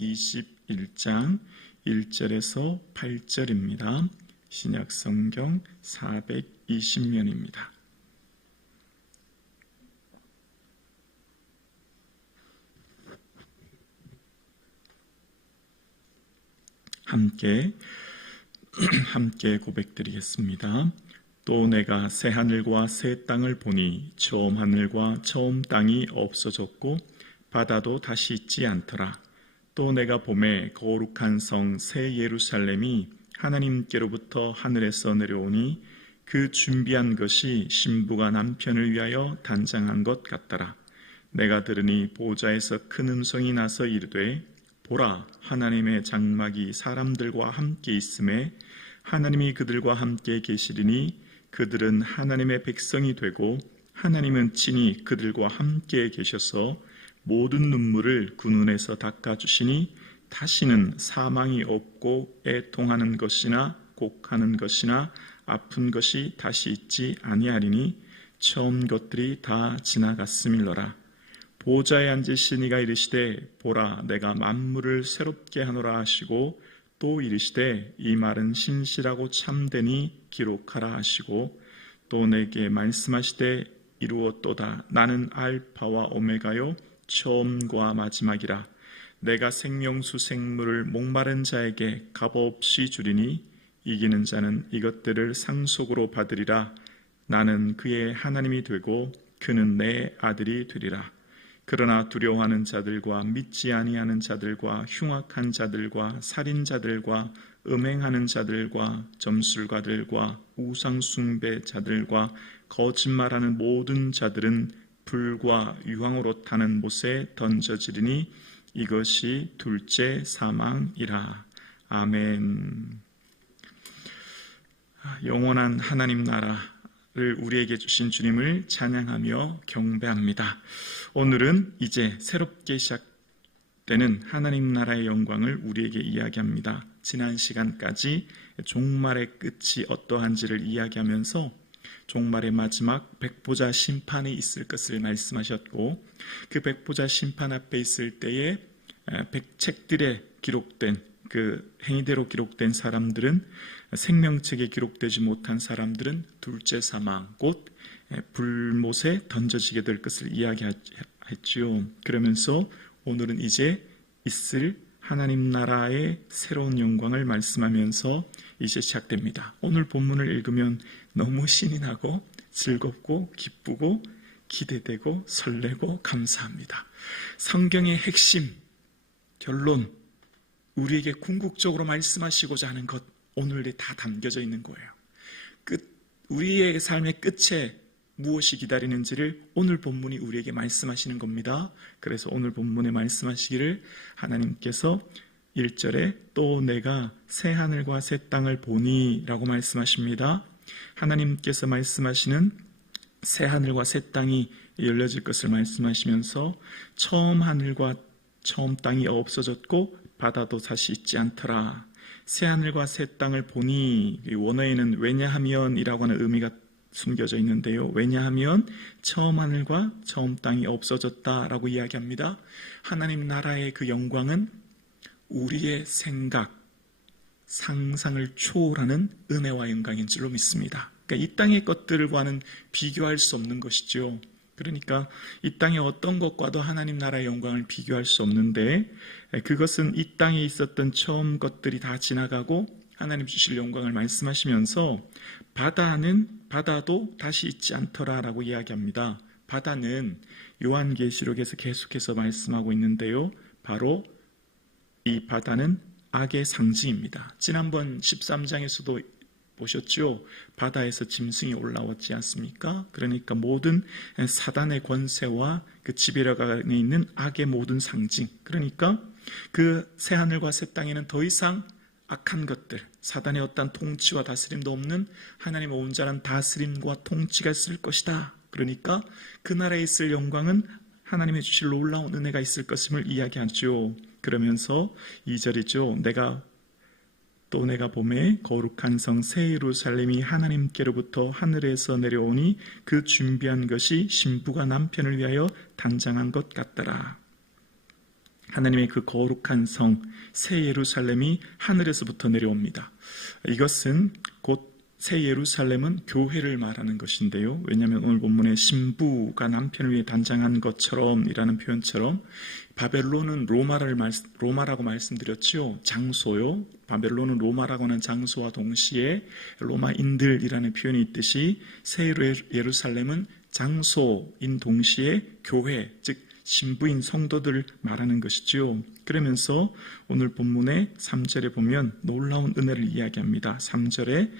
21장 1절에서 8절입니다. 신약성경 420면입니다. 함께 고백드리겠습니다. 또 내가 새 하늘과 새 땅을 보니 처음 하늘과 처음 땅이 없어졌고 바다도 다시 있지 않더라. 또 내가 보매 거룩한 성 새 예루살렘이 하나님께로부터 하늘에서 내려오니 그 준비한 것이 신부가 남편을 위하여 단장한 것 같더라. 내가 들으니 보좌에서 큰 음성이 나서 이르되 보라, 하나님의 장막이 사람들과 함께 있음에 하나님이 그들과 함께 계시리니 그들은 하나님의 백성이 되고 하나님은 친히 그들과 함께 계셔서 모든 눈물을 그 눈에서 닦아주시니 다시는 사망이 없고 애통하는 것이나 곡하는 것이나 아픈 것이 다시 있지 아니하리니 처음 것들이 다 지나갔음일러라. 보좌에 앉으신 이가 이르시되 보라, 내가 만물을 새롭게 하노라 하시고 또 이르시되 이 말은 신실하고 참되니 기록하라 하시고 또 내게 말씀하시되 이루었도다. 나는 알파와 오메가요 처음과 마지막이라. 내가 생명수 생물을 목마른 자에게 값없이 주리니 이기는 자는 이것들을 상속으로 받으리라. 나는 그의 하나님이 되고 그는 내 아들이 되리라. 그러나 두려워하는 자들과 믿지 아니하는 자들과 흉악한 자들과 살인자들과 음행하는 자들과 점술가들과 우상숭배자들과 거짓말하는 모든 자들은 불과 유황으로 타는 못에 던져지리니 이것이 둘째 사망이라. 아멘. 영원한 하나님 나라를 우리에게 주신 주님을 찬양하며 경배합니다. 오늘은 이제 새롭게 시작되는 하나님 나라의 영광을 우리에게 이야기합니다. 지난 시간까지 종말의 끝이 어떠한지를 이야기하면서 종말의 마지막 백보자 심판이 있을 것을 말씀하셨고 그 백보자 심판 앞에 있을 때에 책들에 기록된 그 행위대로 기록된 사람들은 생명책에 기록되지 못한 사람들은 둘째 사망 곧 불못에 던져지게 될 것을 이야기했지요. 그러면서 오늘은 이제 있을 하나님 나라의 새로운 영광을 말씀하면서 이제 시작됩니다. 오늘 본문을 읽으면 너무 신이 나고 즐겁고 기쁘고 기대되고 설레고 감사합니다. 성경의 핵심, 결론, 우리에게 궁극적으로 말씀하시고자 하는 것 오늘에 다 담겨져 있는 거예요. 우리의 삶의 끝에 무엇이 기다리는지를 오늘 본문이 우리에게 말씀하시는 겁니다. 그래서 오늘 본문에 말씀하시기를 하나님께서 1절에 또 내가 새 하늘과 새 땅을 보니 라고 말씀하십니다. 하나님께서 말씀하시는 새 하늘과 새 땅이 열려질 것을 말씀하시면서 처음 하늘과 처음 땅이 없어졌고 바다도 다시 있지 않더라. 새 하늘과 새 땅을 보니, 원어에는 왜냐하면 이라고 하는 의미가 숨겨져 있는데요. 왜냐하면 처음 하늘과 처음 땅이 없어졌다라고 이야기합니다. 하나님 나라의 그 영광은 우리의 생각, 상상을 초월하는 은혜와 영광인 줄로 믿습니다. 그러니까 이 땅의 것들과는 비교할 수 없는 것이죠. 그러니까 이 땅의 어떤 것과도 하나님 나라의 영광을 비교할 수 없는데 그것은 이 땅에 있었던 처음 것들이 다 지나가고 하나님 주실 영광을 말씀하시면서 바다도 다시 있지 않더라라고 이야기합니다. 바다는 요한계시록에서 계속해서 말씀하고 있는데요. 바로 이 바다는 악의 상징입니다. 지난번 13장에서도 보셨죠? 바다에서 짐승이 올라왔지 않습니까? 그러니까 모든 사단의 권세와 그 지배력 안에 있는 악의 모든 상징. 그러니까 그 새하늘과 새 땅에는 더 이상 악한 것들, 사단의 어떤 통치와 다스림도 없는 하나님의 온전한 다스림과 통치가 있을 것이다. 그러니까 그 나라에 있을 영광은 하나님의 주실 놀라운 은혜가 있을 것임을 이야기하죠. 그러면서 2절이죠. 내가 보매 거룩한 성 새 예루살렘이 하나님께로부터 하늘에서 내려오니 그 준비한 것이 신부가 남편을 위하여 단장한 것 같더라. 하나님의 그 거룩한 성 새 예루살렘이 하늘에서부터 내려옵니다. 이것은 곧 새 예루살렘은 교회를 말하는 것인데요. 왜냐하면 오늘 본문에 신부가 남편을 위해 단장한 것처럼이라는 표현처럼 바벨론은 로마라고 말씀드렸죠. 장소요. 바벨론은 로마라고 하는 장소와 동시에 로마인들이라는 표현이 있듯이 새 예루살렘은 장소인 동시에 교회, 즉 신부인 성도들을 말하는 것이죠. 그러면서 오늘 본문의 3절에 보면 놀라운 은혜를 이야기합니다. 3절에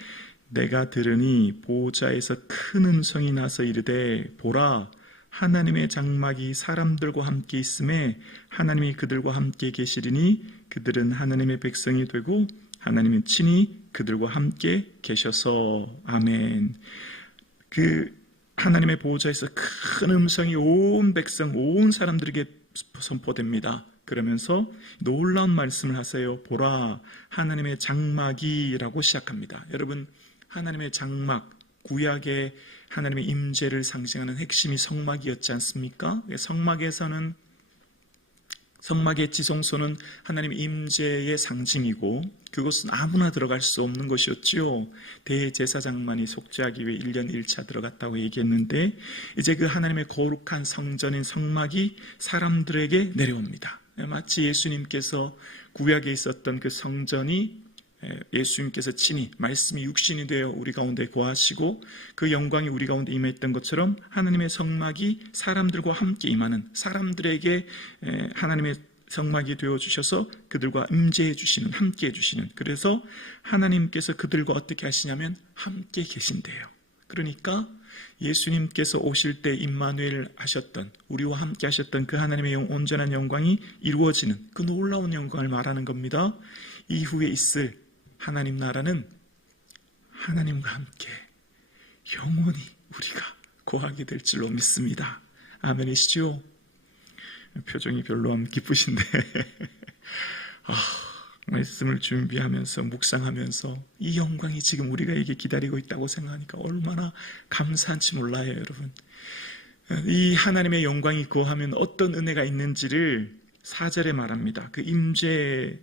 내가 들으니 보호자에서 큰 음성이 나서 이르되 보라 하나님의 장막이 사람들과 함께 있음에 하나님이 그들과 함께 계시리니 그들은 하나님의 백성이 되고 하나님은 친히 그들과 함께 계셔서 아멘. 그 하나님의 보호자에서 큰 음성이 온 백성, 온 사람들에게 선포됩니다. 그러면서 놀라운 말씀을 하세요. 보라 하나님의 장막이라고 시작합니다. 여러분, 하나님의 장막, 구약의 하나님의 임재를 상징하는 핵심이 성막이었지 않습니까? 성막에서는 성막의 지성소는 하나님의 임재의 상징이고 그것은 아무나 들어갈 수 없는 것이었지요. 대제사장만이 속죄하기 위해 1년 1차 들어갔다고 얘기했는데 이제 그 하나님의 거룩한 성전인 성막이 사람들에게 내려옵니다. 마치 예수님께서 구약에 있었던 그 성전이 예수님께서 친히 말씀이 육신이 되어 우리 가운데 거하시고 그 영광이 우리 가운데 임했던 것처럼 하나님의 성막이 사람들과 함께 임하는, 사람들에게 하나님의 성막이 되어주셔서 그들과 임재해 주시는, 함께 해주시는, 그래서 하나님께서 그들과 어떻게 하시냐면 함께 계신대요. 그러니까 예수님께서 오실 때 임마누엘 하셨던, 우리와 함께 하셨던 그 하나님의 온전한 영광이 이루어지는 그 놀라운 영광을 말하는 겁니다. 이후에 있을 하나님 나라는 하나님과 함께 영원히 우리가 거하게 될 줄로 믿습니다. 아멘이시죠? 표정이 별로 안 기쁘신데 말씀을 준비하면서 묵상하면서 이 영광이 지금 우리가에게 기다리고 있다고 생각하니까 얼마나 감사한지 몰라요. 여러분, 이 하나님의 영광이 거하면 어떤 은혜가 있는지를 4절에 말합니다. 그 임재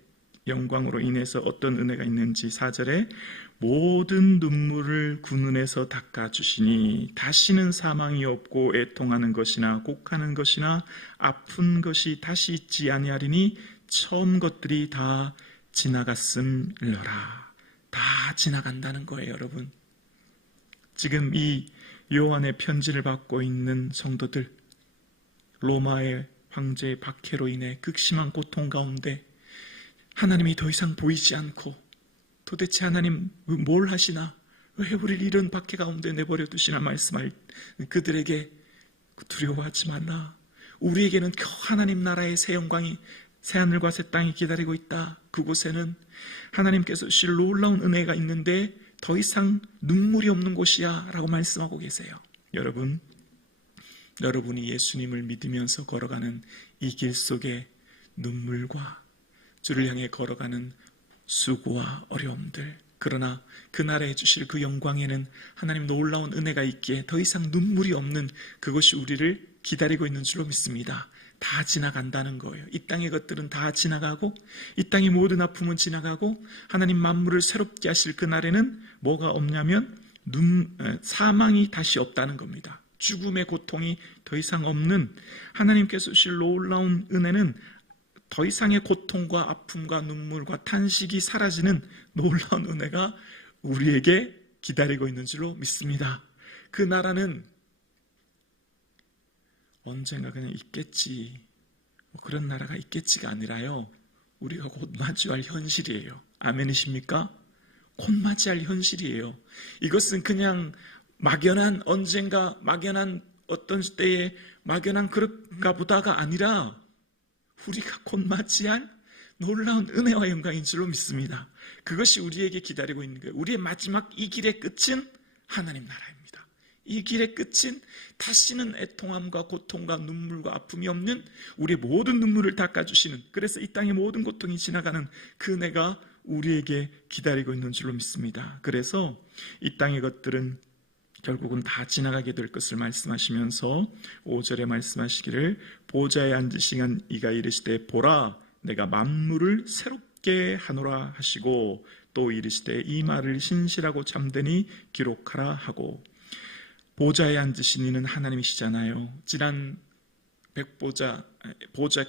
영광으로 인해서 어떤 은혜가 있는지 4절에 모든 눈물을 그 눈에서 닦아주시니 다시는 사망이 없고 애통하는 것이나 곡하는 것이나 아픈 것이 다시 있지 아니하리니 처음 것들이 다 지나갔음이러라. 다 지나간다는 거예요. 여러분, 지금 이 요한의 편지를 받고 있는 성도들, 로마의 황제의 박해로 인해 극심한 고통 가운데 하나님이 더 이상 보이지 않고 도대체 하나님 뭘 하시나, 왜 우리를 이런 박해 가운데 내버려 두시나 말씀할 그들에게 두려워하지 말라. 우리에게는 하나님 나라의 새 영광이, 새 하늘과 새 땅이 기다리고 있다. 그곳에는 하나님께서 주실 놀라운 은혜가 있는데 더 이상 눈물이 없는 곳이야 라고 말씀하고 계세요. 여러분이 예수님을 믿으면서 걸어가는 이 길 속에 눈물과 주를 향해 걸어가는 수고와 어려움들, 그러나 그날에 주실 그 영광에는 하나님 놀라운 은혜가 있기에 더 이상 눈물이 없는 그것이 우리를 기다리고 있는 줄로 믿습니다. 다 지나간다는 거예요. 이 땅의 것들은 다 지나가고 이 땅의 모든 아픔은 지나가고 하나님 만물을 새롭게 하실 그날에는 뭐가 없냐면 사망이 다시 없다는 겁니다. 죽음의 고통이 더 이상 없는, 하나님께서 주실 놀라운 은혜는 더 이상의 고통과 아픔과 눈물과 탄식이 사라지는 놀라운 은혜가 우리에게 기다리고 있는 줄로 믿습니다. 그 나라는 언젠가 그냥 있겠지, 그런 나라가 있겠지가 아니라요, 우리가 곧 마주할 현실이에요. 아멘이십니까? 곧 맞이할 현실이에요. 이것은 그냥 막연한, 언젠가 막연한 어떤 때에 막연한 그런가 보다가 아니라 우리가 곧 맞이할 놀라운 은혜와 영광인 줄로 믿습니다. 그것이 우리에게 기다리고 있는 거예요. 우리의 마지막 이 길의 끝은 하나님 나라입니다. 이 길의 끝은 다시는 애통함과 고통과 눈물과 아픔이 없는, 우리의 모든 눈물을 닦아주시는, 그래서 이 땅의 모든 고통이 지나가는 그 은혜가 우리에게 기다리고 있는 줄로 믿습니다. 그래서 이 땅의 것들은 결국은 다 지나가게 될 것을 말씀하시면서 5절에 말씀하시기를 보좌에 앉으신 이가 이르시되 보라 내가 만물을 새롭게 하노라 하시고 또 이르시되 이 말을 신실하고 참되니 기록하라 하고, 보좌에 앉으신 이는 하나님이시잖아요. 지난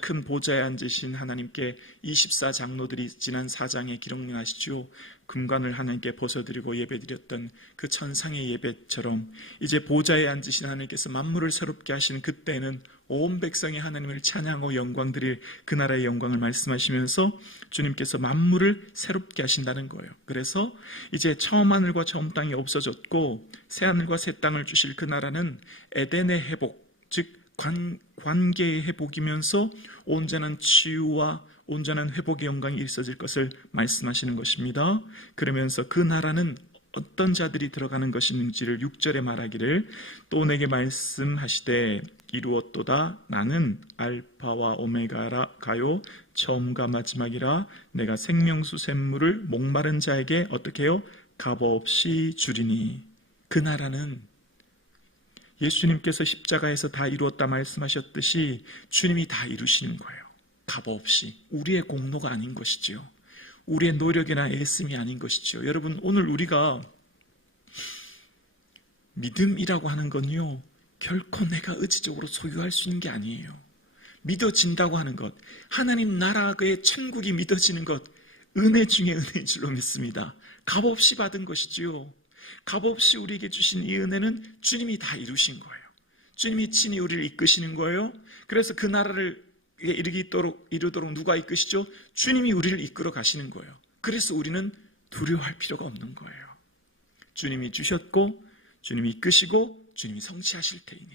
큰 보좌에 앉으신 하나님께 24장로들이 지난 4장에 기록나시죠. 금관을 하나님께 벗어드리고 예배드렸던 그 천상의 예배처럼 이제 보좌에 앉으신 하나님께서 만물을 새롭게 하시는 그때는 온 백성이 하나님을 찬양하고 영광 드릴 그 나라의 영광을 말씀하시면서 주님께서 만물을 새롭게 하신다는 거예요. 그래서 이제 처음 하늘과 처음 땅이 없어졌고 새 하늘과 새 땅을 주실 그 나라는 에덴의 회복, 즉 관계의 회복이면서 온전한 치유와 온전한 회복의 영광이 있어질 것을 말씀하시는 것입니다. 그러면서 그 나라는 어떤 자들이 들어가는 것인지를 6절에 말하기를 또 내게 말씀하시되 이루었도다 나는 알파와 오메가요 처음과 마지막이라 내가 생명수 샘물을 목마른 자에게 어떻게 해요? 값없이 주리니. 그 나라는 예수님께서 십자가에서 다 이루었다 말씀하셨듯이 주님이 다 이루시는 거예요. 값없이. 우리의 공로가 아닌 것이지요. 우리의 노력이나 애씀이 아닌 것이지요. 여러분, 오늘 우리가 믿음이라고 하는 건요, 결코 내가 의지적으로 소유할 수 있는 게 아니에요. 믿어진다고 하는 것, 하나님 나라의 천국이 믿어지는 것, 은혜 중에 은혜인 줄로 믿습니다. 값없이 받은 것이지요. 값없이 우리에게 주신 이 은혜는 주님이 다 이루신 거예요. 주님이 친히 우리를 이끄시는 거예요. 그래서 그 나라를 이루도록 누가 이끄시죠? 주님이 우리를 이끌어 가시는 거예요. 그래서 우리는 두려워할 필요가 없는 거예요. 주님이 주셨고 주님이 이끄시고 주님이 성취하실 테이니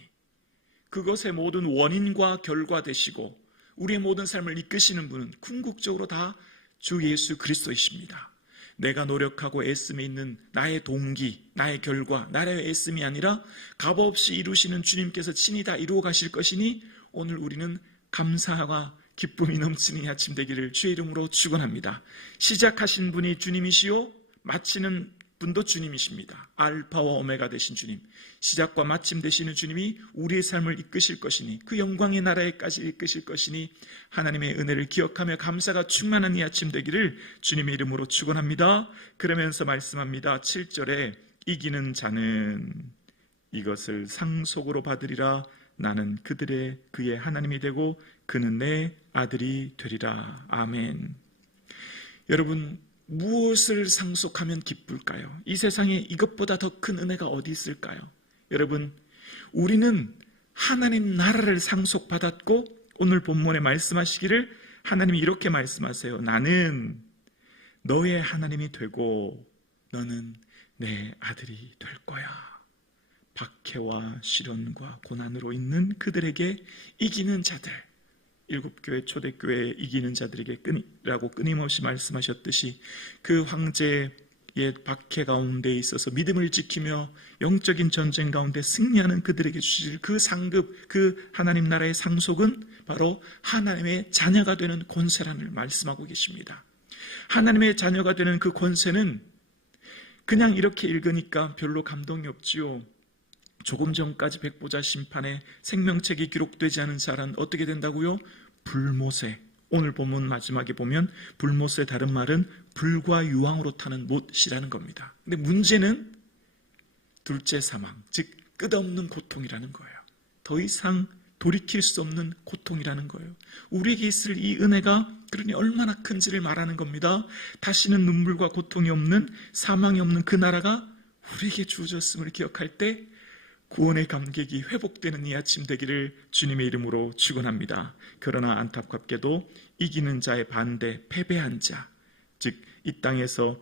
그것의 모든 원인과 결과 되시고 우리의 모든 삶을 이끄시는 분은 궁극적으로 다 주 예수 그리스도이십니다. 내가 노력하고 애씀에 있는 나의 동기, 나의 결과, 나의 애씀이 아니라 값없이 이루시는 주님께서 친히 다 이루어 가실 것이니 오늘 우리는 감사와 기쁨이 넘치는 이 아침 되기를 주의 이름으로 축원합니다. 시작하신 분이 주님이시요 마치는 분도 주님이십니다. 알파와 오메가 되신 주님, 시작과 마침 되시는 주님이 우리의 삶을 이끄실 것이니 그 영광의 나라에까지 이끄실 것이니 하나님의 은혜를 기억하며 감사가 충만한 이 아침 되기를 주님의 이름으로 축원합니다. 그러면서 말씀합니다. 7절에 이기는 자는 이것을 상속으로 받으리라. 나는 그의 하나님이 되고 그는 내 아들이 되리라. 아멘. 여러분, 무엇을 상속하면 기쁠까요? 이 세상에 이것보다 더 큰 은혜가 어디 있을까요? 여러분, 우리는 하나님 나라를 상속받았고 오늘 본문에 말씀하시기를 하나님이 이렇게 말씀하세요. 나는 너의 하나님이 되고 너는 내 아들이 될 거야. 박해와 시련과 고난으로 있는 그들에게 이기는 자들, 일곱교회 초대교회에 이기는 자들에게 라고 끊임없이 말씀하셨듯이 그 황제의 박해 가운데 있어서 믿음을 지키며 영적인 전쟁 가운데 승리하는 그들에게 주실 그 상급, 그 하나님 나라의 상속은 바로 하나님의 자녀가 되는 권세라는 말씀하고 계십니다. 하나님의 자녀가 되는 그 권세는 그냥 이렇게 읽으니까 별로 감동이 없지요. 조금 전까지 백보자 심판에 생명책이 기록되지 않은 자는 어떻게 된다고요? 불못에. 오늘 본문 마지막에 보면 불못의 다른 말은 불과 유황으로 타는 못이라는 겁니다. 근데 문제는 둘째 사망, 즉 끝없는 고통이라는 거예요. 더 이상 돌이킬 수 없는 고통이라는 거예요. 우리에게 있을 이 은혜가 그러니 얼마나 큰지를 말하는 겁니다. 다시는 눈물과 고통이 없는, 사망이 없는 그 나라가 우리에게 주어졌음을 기억할 때 구원의 감격이 회복되는 이 아침 되기를 주님의 이름으로 축원합니다. 그러나 안타깝게도 이기는 자의 반대, 패배한 자, 즉 이 땅에서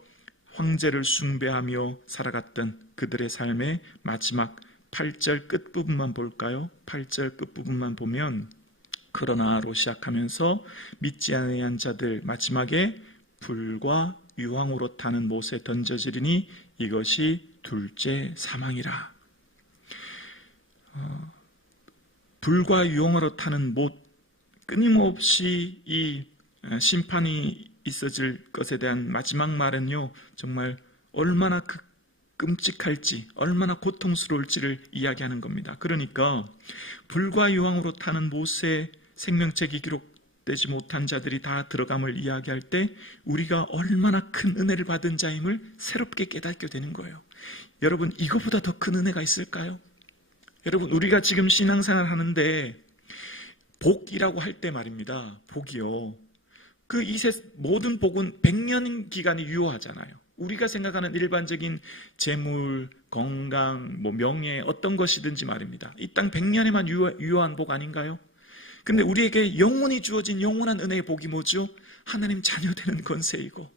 황제를 숭배하며 살아갔던 그들의 삶의 마지막 8절 끝부분만 볼까요? 8절 끝부분만 보면 그러나로 시작하면서 믿지 아니한 자들 마지막에 불과 유황으로 타는 못에 던져지리니 이것이 둘째 사망이라. 불과 유황으로 타는 못, 끊임없이 이 심판이 있어질 것에 대한 마지막 말은요, 정말 얼마나 끔찍할지, 얼마나 고통스러울지를 이야기하는 겁니다. 그러니까 불과 유황으로 타는 모세의 생명책이 기록되지 못한 자들이 다 들어감을 이야기할 때 우리가 얼마나 큰 은혜를 받은 자임을 새롭게 깨닫게 되는 거예요. 여러분, 이거보다 더 큰 은혜가 있을까요? 여러분, 우리가 지금 신앙생활 하는데 복이라고 할 때 말입니다. 복이요. 그 이 모든 복은 100년 기간이 유효하잖아요. 우리가 생각하는 일반적인 재물, 건강, 명예, 어떤 것이든지 말입니다. 이 땅 100년에만 유효한 복 아닌가요? 근데 우리에게 영원히 주어진 영원한 은혜의 복이 뭐죠? 하나님 자녀 되는 권세이고,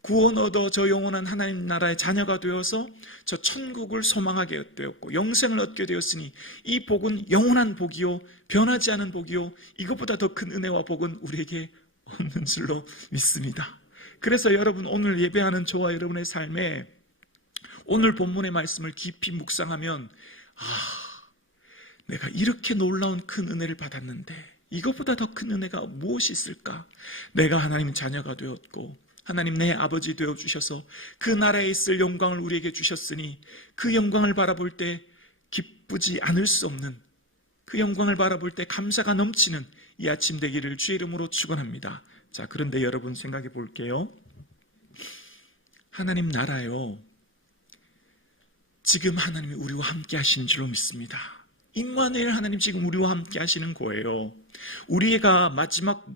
구원 얻어 저 영원한 하나님 나라의 자녀가 되어서 저 천국을 소망하게 되었고 영생을 얻게 되었으니 이 복은 영원한 복이요, 변하지 않은 복이요, 이것보다 더 큰 은혜와 복은 우리에게 없는 줄로 믿습니다. 그래서 여러분, 오늘 예배하는 저와 여러분의 삶에 오늘 본문의 말씀을 깊이 묵상하면 내가 이렇게 놀라운 큰 은혜를 받았는데 이것보다 더 큰 은혜가 무엇이 있을까? 내가 하나님 자녀가 되었고 하나님 내 아버지 되어주셔서 그 나라에 있을 영광을 우리에게 주셨으니 그 영광을 바라볼 때 기쁘지 않을 수 없는, 그 영광을 바라볼 때 감사가 넘치는 이 아침 되기를 주의 이름으로 축원합니다. 자, 그런데 여러분 생각해 볼게요. 하나님 나라요, 지금 하나님이 우리와 함께 하시는 줄로 믿습니다. 임마누엘 하나님 지금 우리와 함께 하시는 거예요. 우리가 마지막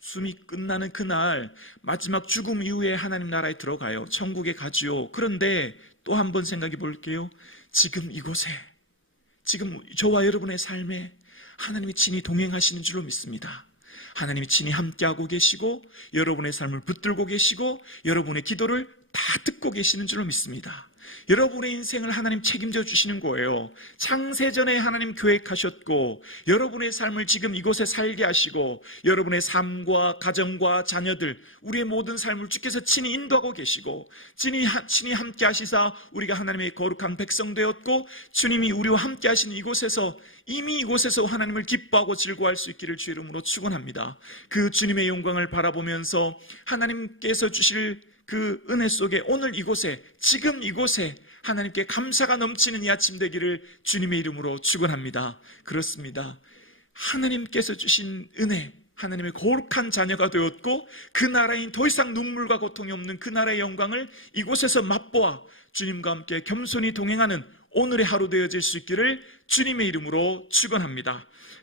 숨이 끝나는 그날, 마지막 죽음 이후에 하나님 나라에 들어가요. 천국에 가지요. 그런데 또 한 번 생각해 볼게요. 지금 이곳에, 지금 저와 여러분의 삶에 하나님이 친히 동행하시는 줄로 믿습니다. 하나님이 친히 함께하고 계시고 여러분의 삶을 붙들고 계시고 여러분의 기도를 다 듣고 계시는 줄로 믿습니다. 여러분의 인생을 하나님 책임져 주시는 거예요. 창세전에 하나님 계획하셨고 여러분의 삶을 지금 이곳에 살게 하시고 여러분의 삶과 가정과 자녀들, 우리의 모든 삶을 주께서 친히 인도하고 계시고 친히 함께 하시사 우리가 하나님의 거룩한 백성 되었고 주님이 우리와 함께 하시는 이곳에서 이미 이곳에서 하나님을 기뻐하고 즐거워할 수 있기를 주의 이름으로 축원합니다. 그 주님의 영광을 바라보면서 하나님께서 주실 그 은혜 속에 오늘 이곳에, 지금 이곳에 하나님께 감사가 넘치는 이 아침 되기를 주님의 이름으로 축원합니다. 그렇습니다. 하나님께서 주신 은혜, 하나님의 거룩한 자녀가 되었고 그 나라인 더 이상 눈물과 고통이 없는 그 나라의 영광을 이곳에서 맛보아 주님과 함께 겸손히 동행하는 오늘의 하루 되어질 수 있기를 주님의 이름으로 축원합니다.